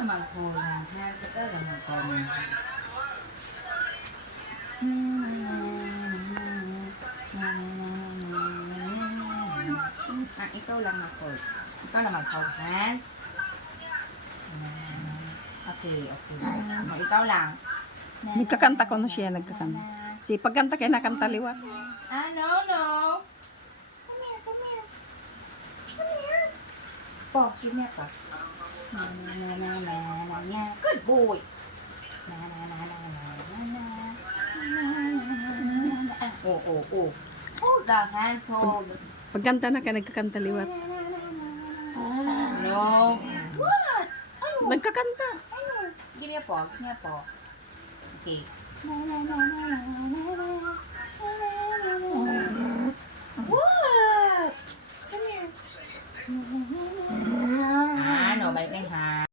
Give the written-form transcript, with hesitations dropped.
naman po ng hands. Ito naman po ng hands. Ikaw lang ako. Ikaw naman po hands. Okay. Ikaw lang. Nagkakanta ko na siya, nagkakanta. Si pagkanta kaya nakanta liwat. No. Come here. Po, give me a po. Good boy. Oh. Hold the hands, hold. Pagkanta na ka, nagkakanta liwat. No. What? Nagkakanta. Give me a po. Okay. What? Come here. No, balik na yung